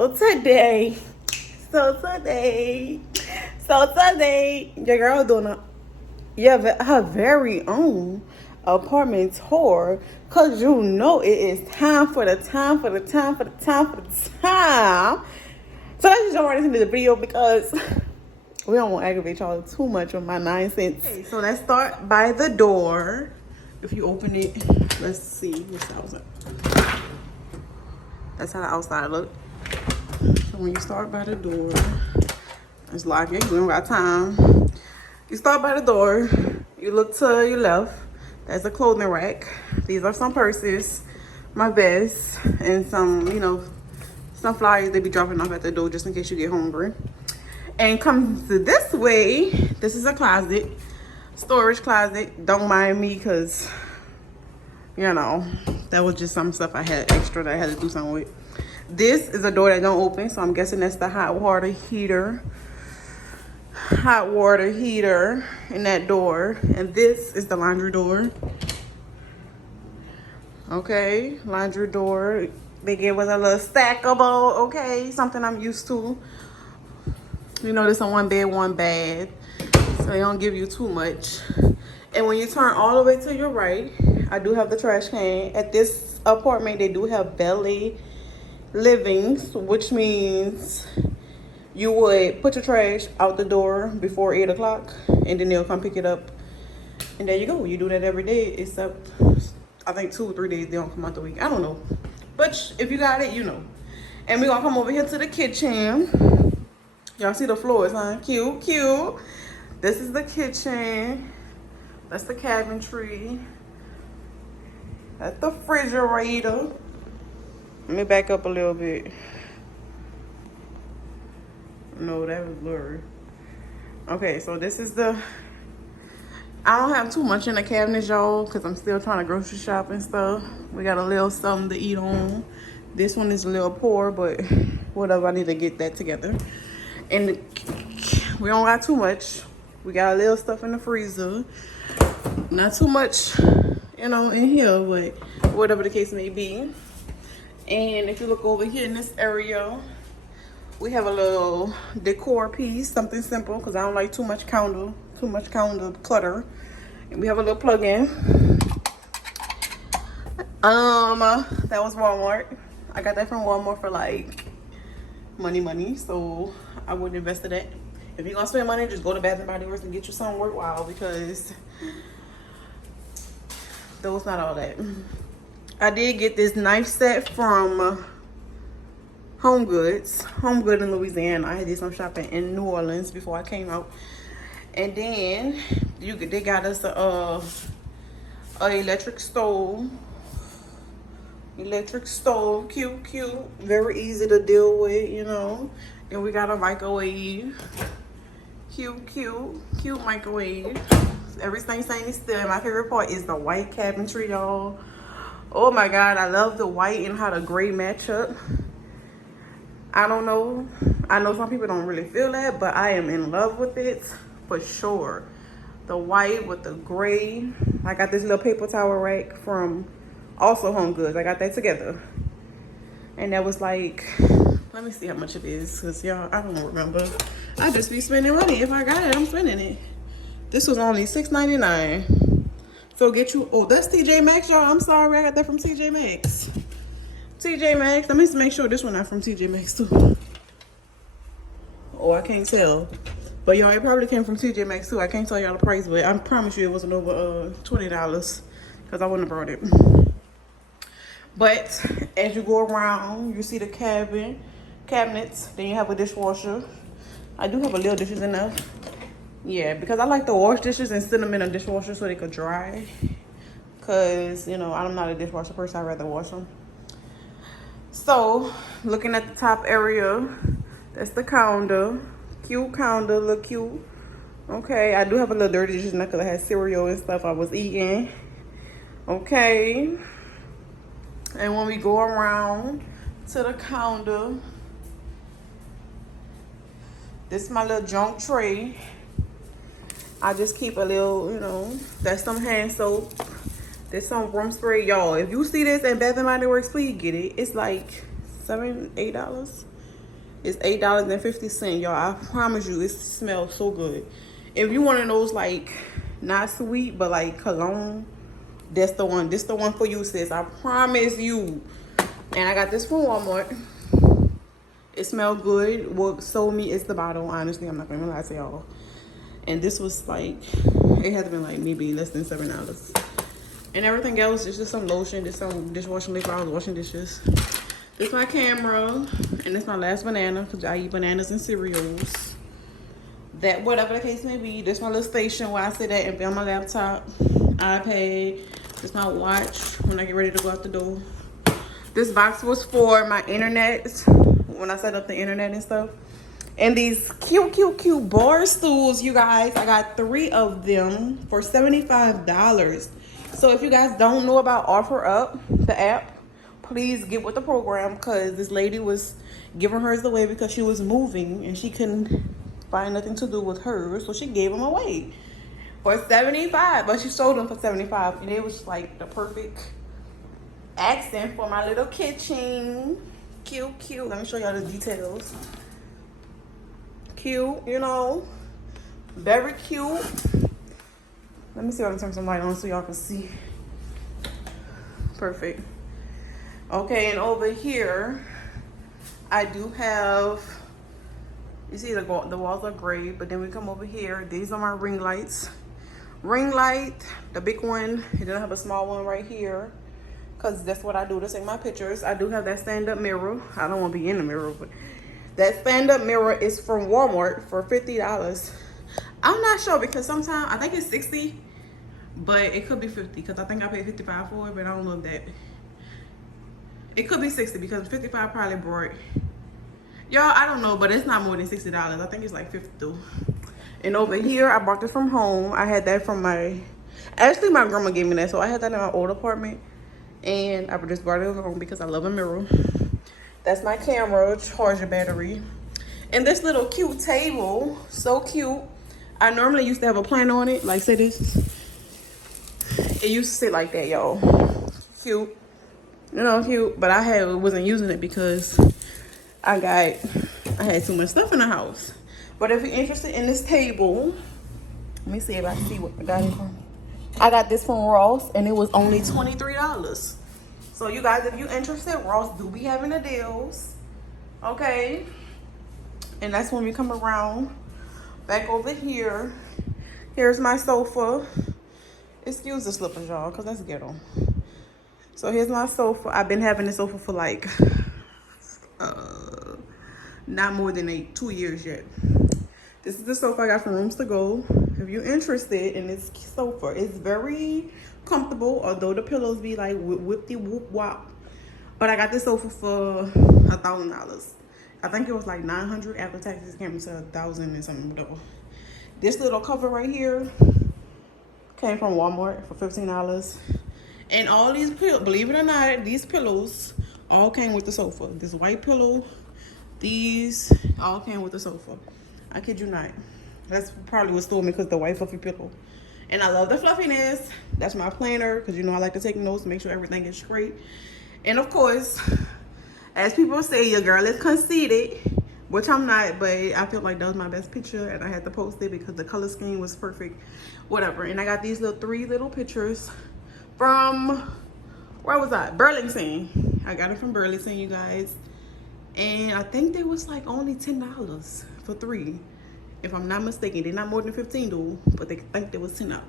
So today, your girl doing her very own apartment tour, cause you know it is time for the time. So let's just jump right into the video because we don't want to aggravate y'all too much with my 9 cents. Okay, so let's start by the door. If you open it, let's see what's outside. That's how the outside look. So when you start by the door, it's locked. You don't got time. You start by the door. You look to your left. There's a clothing rack. These are some purses, my vest, and some, some flyers they be dropping off at the door just in case you get hungry. And come to this way. This is a closet, storage closet. Don't mind me, cause that was just some stuff I had extra that I had to do something with. This is a door that don't open, so I'm guessing that's the hot water heater in that door. And this is the laundry door. Okay, laundry door. They gave us a little stackable, okay, something I'm used to. This on one bed, one bath, so they don't give you too much. And when you turn all the way to your right, I do have the trash can. At this apartment, they do have belly livings, which means you would put your trash out the door before 8 o'clock, and then they'll come pick it up. And there you go. You do that every day, except I think 2 or 3 days they don't come out the week. I don't know. But if you got it, you know. And we're going to come over here to the kitchen. Y'all see the floors, huh? Cute. This is the kitchen. That's the cabinetry. That's the refrigerator. Let me back up a little bit. No, that was blurry. Okay, so this is I don't have too much in the cabinets, y'all, because I'm still trying to grocery shop and stuff. We got a little something to eat on. This one is a little poor, but whatever, I need to get that together. And we don't got too much. We got a little stuff in the freezer. Not too much, in here, but whatever the case may be. And if you look over here in this area, we have a little decor piece, something simple, because I don't like too much counter clutter. And we have a little plug-in. That was Walmart. I got that from Walmart for like money, so I wouldn't invest in that. If you're gonna spend money, just go to Bath and Body Works and get you something worthwhile, because those not all that. I did get this knife set from Home Goods in Louisiana. I did some shopping in New Orleans before I came out. And then they got us a electric stove. Cute, very easy to deal with, And we got a microwave. Cute microwave. Everything stainless steel. And my favorite part is the white cabinetry, y'all. Oh my God, I love the white and how the gray match up. I don't know. I know some people don't really feel that, but I am in love with it for sure. The white with the gray. I got this little paper towel rack from also Home Goods. I got that together. And that was like, let me see how much it is, because y'all, I don't remember. I just be spending money. If I got it, I'm spending it. This was only $6.99. So get you, oh, that's TJ Maxx, y'all. I'm sorry, I got that from TJ Maxx. Let me just make sure this one not from TJ Maxx too. Oh, I can't tell. But y'all, it probably came from TJ Maxx too. I can't tell y'all the price, but I promise you it wasn't over $20, because I wouldn't have brought it. But as you go around, you see the cabinets. Then you have a dishwasher. I do have a little dishes in there. Yeah, because I like to wash dishes and sit them in a dishwasher so they could dry. Because, I'm not a dishwasher person. I'd rather wash them. So, looking at the top area, that's the counter. Cute counter, look cute. Okay, I do have a little dirty dishes in there because I had cereal and stuff I was eating. Okay. And when we go around to the counter, this is my little junk tray. I just keep a little, that's some hand soap. There's some room spray. Y'all, if you see this at Bath and Body Works, please get it. It's like $7, $8. It's $8.50, y'all. I promise you, it smells so good. If you want those like not sweet but like cologne, that's the one. This the one for you, sis. I promise you. And I got this from Walmart. It smells good. What sold me is the bottle. Honestly, I'm not gonna lie to y'all. And this was like, it had to be like maybe less than $7. And everything else is just some lotion, just some dishwashing liquid. I was washing dishes. This is my camera, and this is my last banana because I eat bananas and cereals. That, whatever the case may be, this is my little station where I sit at and be on my laptop, iPad. This is my watch when I get ready to go out the door. This box was for my internet when I set up the internet and stuff. And these cute bar stools, you guys. I got 3 of them for $75. So if you guys don't know about OfferUp, the app, please get with the program because this lady was giving hers away because she was moving and she couldn't find nothing to do with hers, so she gave them away for $75. But she sold them for $75, and it was like the perfect accent for my little kitchen. Cute. Let me show y'all the details. Cute, you know, very cute. Let me see if I can turn some light on so y'all can see. Perfect. Okay, and over here, I do have, you see the walls are gray, but then we come over here. These are my ring lights. Ring light, the big one, and then I have a small one right here, because that's what I do to take my pictures. I do have that stand-up mirror. I don't want to be in the mirror, but that stand-up mirror is from Walmart for $50. I'm not sure because sometimes, I think it's $60, but it could be $50 because I think I paid $55 for it, but I don't know if that. It could be $60 because $55 probably brought. Y'all, I don't know, but it's not more than $60. I think it's like $50 though. And over here, I bought this from home. I had that from actually my grandma gave me that, so I had that in my old apartment. And I just brought it home because I love a mirror. That's my camera, charger battery. And this little cute table, so cute. I normally used to have a plant on it, like say this. It used to sit like that, y'all. Cute. You know, cute, but I wasn't using it because I had too much stuff in the house. But if you're interested in this table, let me see if I see what I got it from. I got this from Ross, and it was only $23. So you guys, if you're interested, Ross do be having the deals, okay? And that's when we come around back over here. Here's my sofa. Excuse the slippers, y'all, because that's ghetto. So here's my sofa. I've been having this sofa for like not more than 2 years yet. This is the sofa I got from Rooms to Go. If you're interested in this sofa, it's very comfortable, although the pillows be like whippy whoop wop. But I got this sofa for $1,000. I think it was like $900 after taxes came to $1,000 and something, whatever. This little cover right here came from Walmart for $15. And all these pillows, believe it or not, these pillows all came with the sofa. This white pillow, these all came with the sofa. I kid you not. That's probably what stole me, because the white fluffy pillow. And I love the fluffiness. That's my planner, because you know I like to take notes, make sure everything is straight. And of course, as people say, your girl is conceited, which I'm not, but I feel like that was my best picture, and I had to post it because the color scheme was perfect. Whatever. And I got these 3 little pictures from, where was I? Burlington. I got it from Burlington, you guys. And I think they was like only $10 for 3. If I'm not mistaken. They're not more than $15 though, but they think they was $10.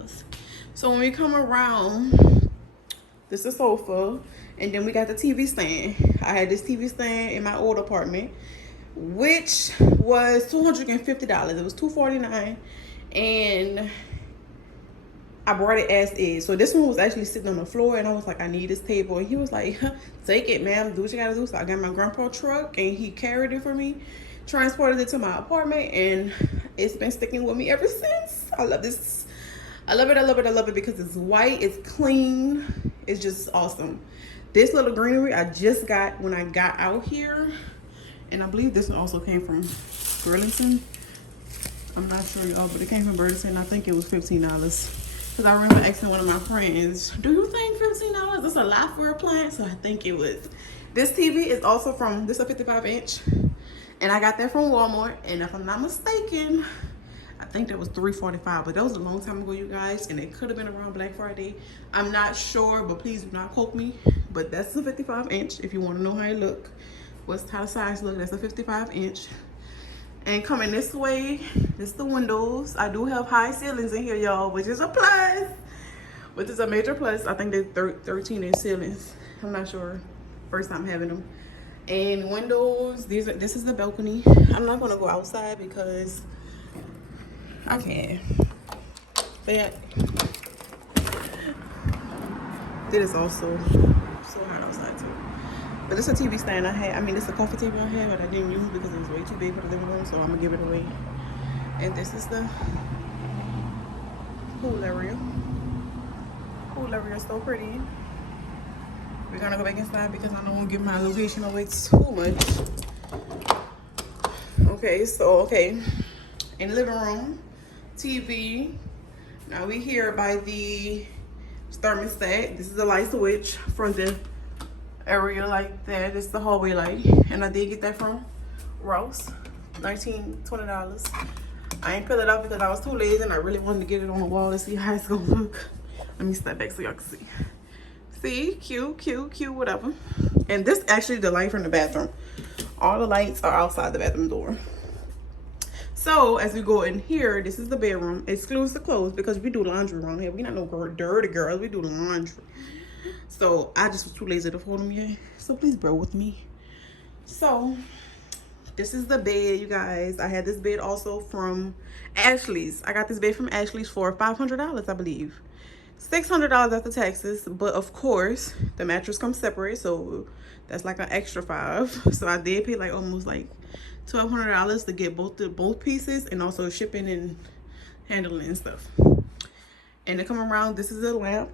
So when we come around, this is a sofa. And then we got the TV stand. I had this TV stand in my old apartment, which was $250. It was $249. And I brought it as is. So this one was actually sitting on the floor, and I was like, I need this table. And he was like, take it, ma'am. Do what you gotta do. So I got my grandpa's truck, and he carried it for me, transported it to my apartment, and it's been sticking with me ever since. I love this. I love it because it's white, it's clean, it's just awesome. This little greenery I just got when I got out here, and I believe this one also came from Burlington. I'm not sure, y'all, but it came from Burlington. I think it was $15. Because I remember asking one of my friends, do you think $15 is a lot for a plant? So I think it was. This TV is also from, this is a 55-inch. And I got that from Walmart. And if I'm not mistaken, I think that was $3.45, but that was a long time ago, you guys, and it could have been around Black Friday. I'm not sure, but please do not quote me. But that's a 55-inch if you want to know how it look. How the size look. That's a 55-inch. And coming this way, this is the windows. I do have high ceilings in here, y'all, which is a plus. Which is a major plus. I think they're 13-inch ceilings. I'm not sure. First time having them. And windows. This is the balcony. I'm not gonna go outside because I can't. But yeah, it is also so hot outside too. But it's a TV stand I had. I mean, it's a coffee table I had, but I didn't use because it was way too big for the living room, so I'm gonna give it away. And this is the pool area. Pool area is so pretty. We're gonna go back inside because I don't want to give my location away too much. Okay, so in the living room, TV. Now we here by the thermostat. This is the light switch from the area like that. This is the hallway light, and I did get that from Ross, $20. I ain't peel it out because I was too lazy and I really wanted to get it on the wall and see how it's gonna look. Let me step back so y'all can see. See, cute, whatever. And this actually the light from the bathroom. All the lights are outside the bathroom door. So as we go in here, this is the bedroom. Excludes the clothes because we do laundry around here. We not no dirty girls. We do laundry. So I just was too lazy to fold them yet. So please bear with me. So this is the bed, you guys. I had this bed also from Ashley's. I got this bed from Ashley's for $500, I believe. $600 after taxes, but of course the mattress comes separate, so that's like an extra $5. So I did pay like almost like $1,200 to get both pieces, and also shipping and handling and stuff. And to come around, this is a lamp.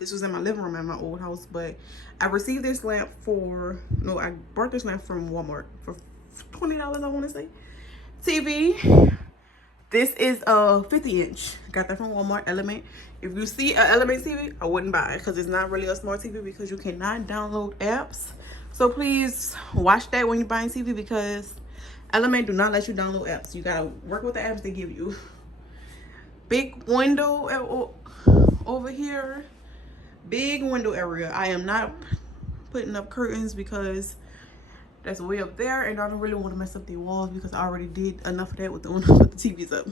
This was in my living room at my old house, but I received this lamp I bought this lamp from Walmart for $20, I want to say. TV. This is a 50-inch. Got that from Walmart Element. If you see an Element TV, I wouldn't buy it because it's not really a smart TV because you cannot download apps. So please watch that when you're buying TV because Element do not let you download apps. You gotta work with the apps they give you. Big window over here. Big window area. I am not putting up curtains because that's way up there, and I don't really want to mess up the walls because I already did enough of that with the TVs up.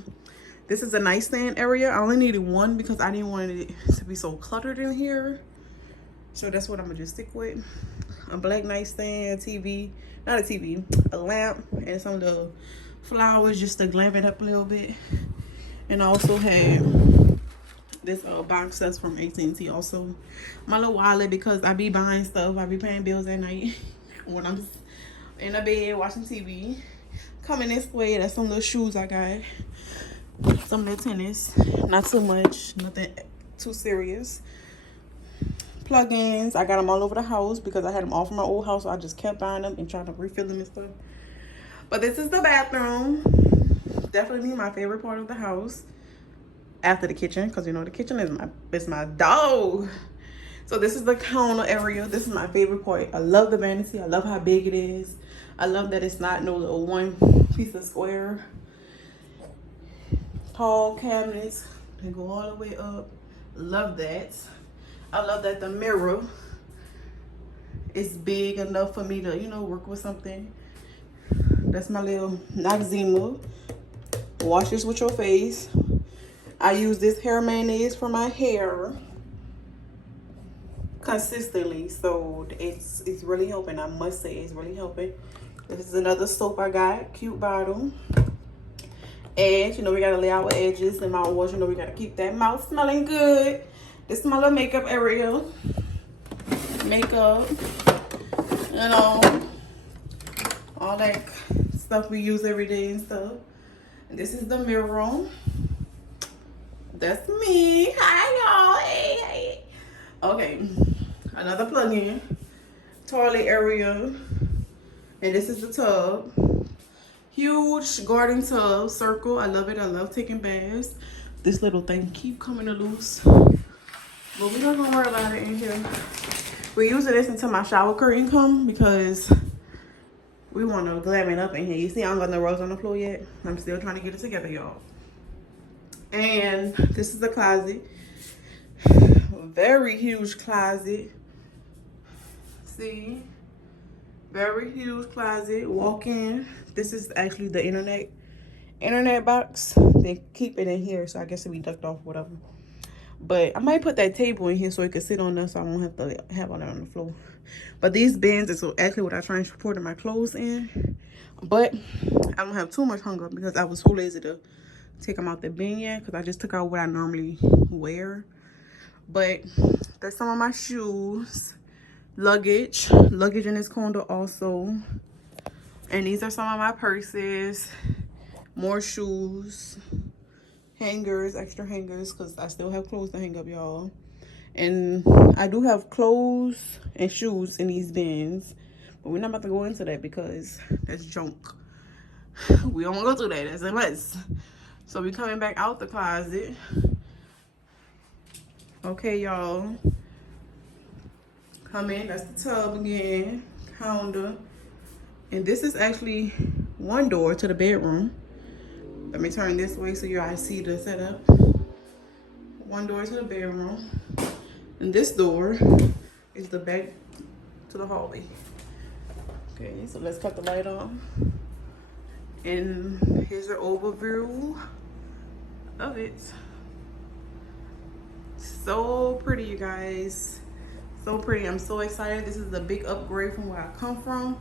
This is a nightstand area. I only needed one because I didn't want it to be so cluttered in here. So that's what I'm gonna just stick with. A black nightstand, TV, not a TV, a lamp, and some of the flowers just to glam it up a little bit. And I also had this box that's from AT&T also. My little wallet because I be buying stuff. I be paying bills at night when I'm in the bed watching TV. Coming this way, that's some little shoes I got. Some of the tennis. Not too much. Nothing too serious. Plug-ins. I got them all over the house because I had them all from my old house. So I just kept buying them and trying to refill them and stuff. But this is the bathroom. Definitely my favorite part of the house. After the kitchen, because you know the kitchen is my dog. So this is the counter area. This is my favorite part. I love the vanity. I love how big it is. I love that it's not no little one piece of square. Tall cabinets. They go all the way up. Love that. I love that the mirror is big enough for me to, you know, work with something. That's my little Noxzema. Wash this with your face. I use this hair mayonnaise for my hair consistently, so it's really helping. I must say it's really helping. This is another soap I got, cute bottle. Edge, you know we gotta lay our edges and mouthwash. You know we gotta keep that mouth smelling good. This is my little makeup area. Makeup, you know, all that stuff we use every day and stuff. And this is the mirror. That's me. Hi, y'all. Hey. Okay. Another plug-in. Toilet area. And this is the tub. Huge garden tub. Circle. I love it. I love taking baths. This little thing keep coming loose. But we're not going to worry about it in here. We're using this until my shower curtain come because We want to glam it up in here. You see, I don't got no rose on the floor yet. I'm still trying to get it together, y'all. And this is the closet. Very huge closet. See? Very huge closet. Walk in. This is actually the internet box. They keep it in here, so I guess it'll be ducked off, whatever. But I might put that table in here so it can sit on there, so I won't have to have all that on the floor. But these bins is actually what I transported my clothes in. But I don't have too much hung up because I was so lazy to take them out the bin yet, because I just took out what I normally wear. But there's some of my shoes, luggage in this corner also. And these are some of my purses, more shoes, hangers, extra hangers, because I still have clothes to hang up, y'all. And I do have clothes and shoes in these bins, but we're not about to go into that because that's junk. We don't go through that. That's a mess. So we coming back out the closet. Okay, y'all. Come in. That's the tub again. Counter. And this is actually one door to the bedroom. Let me turn this way so you guys see the setup. One door to the bedroom. And this door is the back to the hallway. Okay, so let's cut the light on. And here's an overview of it. So pretty, you guys. So pretty. I'm so excited. This is a big upgrade from where I come from.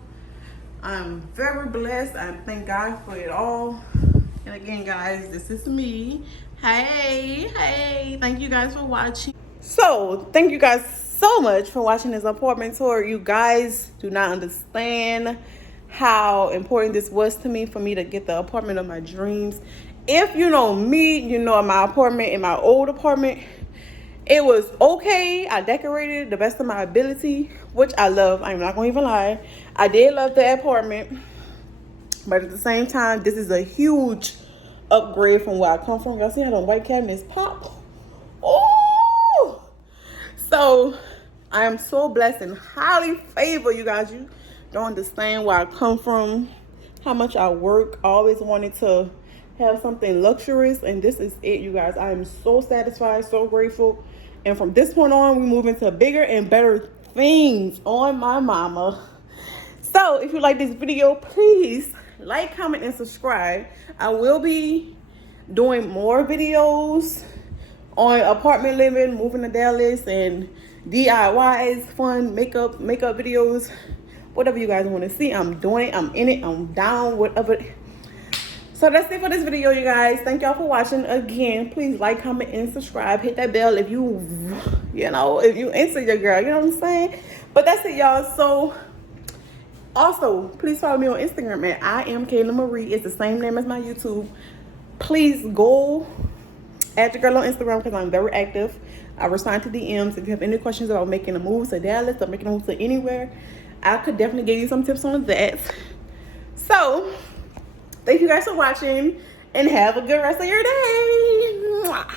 I'm very blessed. I thank God for it all. And again, guys, this is me. Hey, thank you guys for watching. So thank you guys so much for watching this apartment tour. You guys do not understand how important this was to me, for me to get the apartment of my dreams. If you know me, you know my apartment, in my old apartment, it was okay. I decorated the best of my ability, which I love. I'm not gonna even lie. I did love the apartment, but at the same time, this is a huge upgrade from where I come from. Y'all see how the white cabinets pop? Oh! So I am so blessed and highly favored, you guys. You don't understand where I come from, how much I work. I always wanted to have something luxurious, and this is it, you guys. I am so satisfied, so grateful. And from this point on, we move into bigger and better things on my mama. So if you like this video, please like, comment, and subscribe. I will be doing more videos on apartment living, moving to Dallas, and DIYs, fun makeup videos, whatever you guys want to see. I'm doing it. I'm in it. I'm down, whatever. So that's it for this video, you guys. Thank y'all for watching. Again, please like, comment, and subscribe. Hit that bell if you into your girl, you know what I'm saying? But that's it, y'all. So also, please follow me on Instagram at I am Kayla Marie. It's the same name as my YouTube. Please go add your girl on Instagram because I'm very active. I respond to DMs. If you have any questions about making a move to Dallas or making a move to anywhere, I could definitely give you some tips on that. So thank you guys for watching, and have a good rest of your day. Mwah.